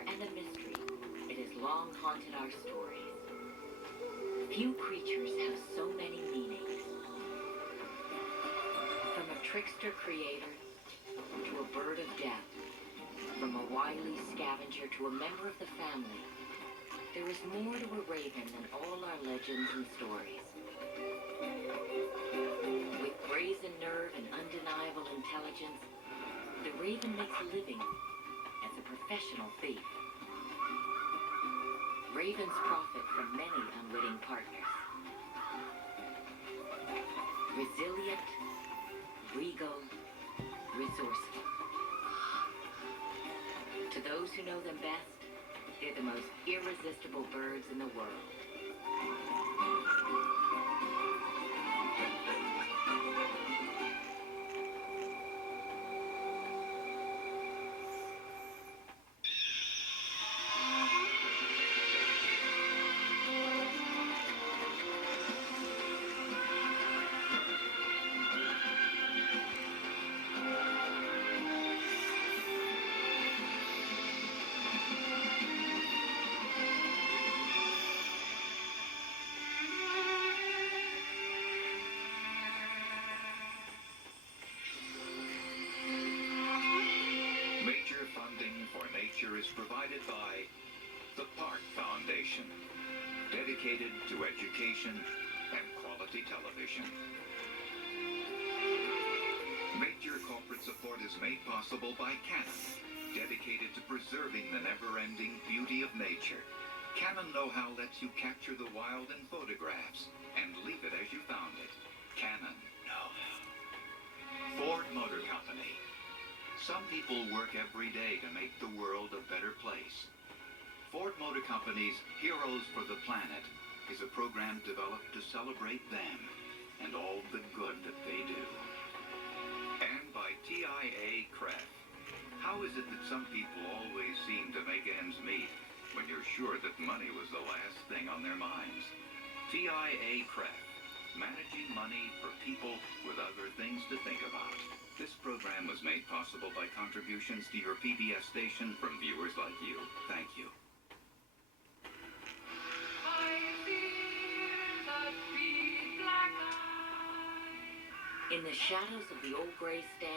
wonder and a mystery, it has long haunted our stories. Few creatures have so many meanings. From a trickster creator to a bird of death, from a wily scavenger to a member of the family, there is more to a raven than all our legends and stories. With brazen nerve and undeniable intelligence, the raven makes a living as a professional thief. Ravens profit from many unwitting partners. Resilient, regal, resourceful. To those who know them best, they're the most irresistible birds in the world. Major funding for nature is provided by the Park Foundation, dedicated to education and quality television. Major corporate support is made possible by Canon, dedicated to preserving the never-ending beauty of nature. Canon know-how lets you capture the wild in photographs and leave it as you found it. Canon know-how. Ford Motor Company. Some people work every day to make the world a better place. Ford Motor Company's Heroes for the Planet is a program developed to celebrate them and all the good that they do. And by TIAA-CREF. How is it that some people always seem to make ends meet when you're sure that money was the last thing on their minds? TIAA-CREF. Managing money for people with other things to think about. This program was made possible by contributions to your PBS station from viewers like you. Thank you. In the shadows of the old gray stand